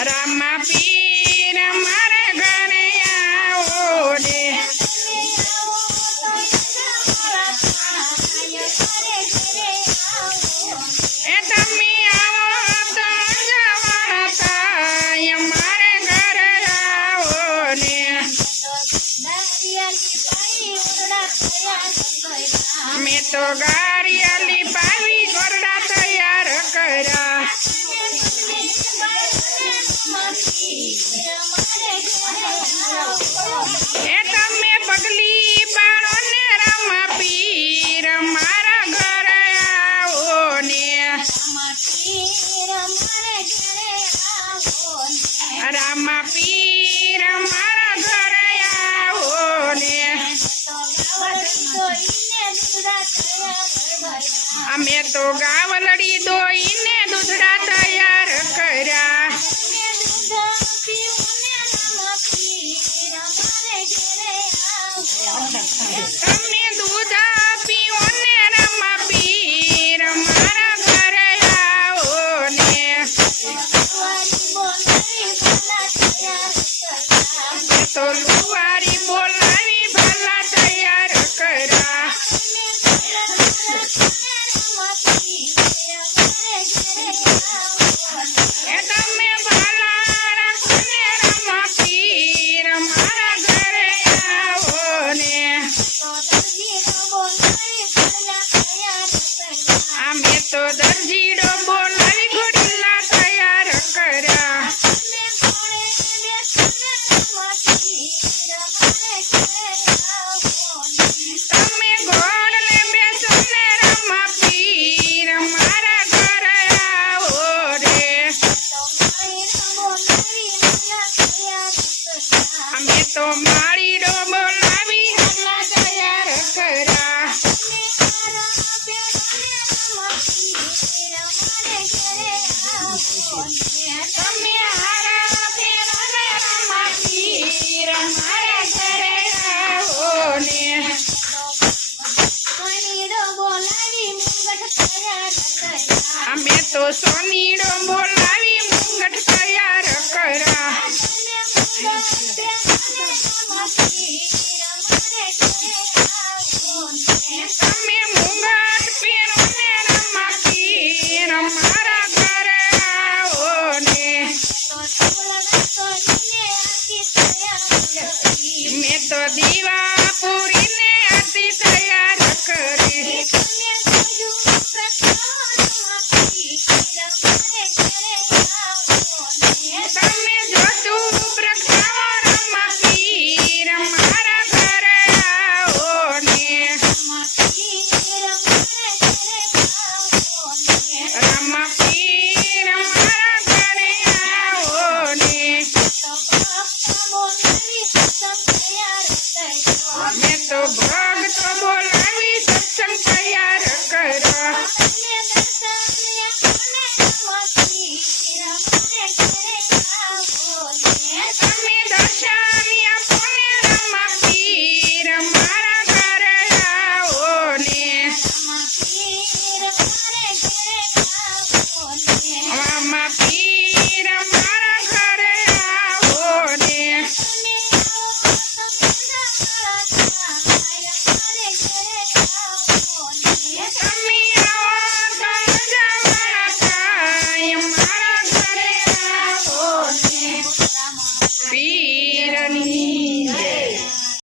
રામા પીર મારા ઘરે આવો ને એ તમે આવો તો જવાના થાય મારે ઘરે આવો ને મેં તો ગારિયાલી પાવી ગોરડા તૈયાર કર્યા એ તમે પગલી બાળો ને રામા પીર મારા ઘરે આવો ને રામા પીર મારા ઘરે આવો ને અમે તો ગાવલડી દોઈને દૂધડા તૈયાર કર્યા તમે દૂધ પીવો ને રામા પીર મારા ઘરે આવો ને તો લુવારી બોલાવી ભલા તૈયાર કર્યા એ તમે ભલા રાખને રામા પીર મારા ઘરે આવો ને અમે તો દરજીડો બોલાવી ઘોડીલા તૈયાર કર્યા તમે ગોળ ને બેસો ને રામા પીર મારા ઘરે આવો રે અમે તો માળીડો બોલાવી હમણાં તૈયાર કર્યા તમે હારા ફેરો ને રામા પીર મારા ઘરે આવો ને અમે તો સોનીડો બોલાવી મુંગટ તૈયાર કર્યા તમે મુંગટ પહેરો ને રામા પીર મારા ઘરે આવો ને મેં તો દીવા પૂરીને આરતી તૈયાર કરી તમે જોતું પ્રગટાવો રામા પીર મારા ઘરે આવો ને રામા પીર મારા ઘરે આવો ને મેં તો ભક્તો બોલાવી સત્સંગ તૈયાર કર્યા તમે દર્શન આપો ને રામા પીર મારા ઘરે આવો ને રામા પીર મારા ઘરે આવો ને તમે આવો તો જવાના થાય મારા ઘરે આવો ને પીરની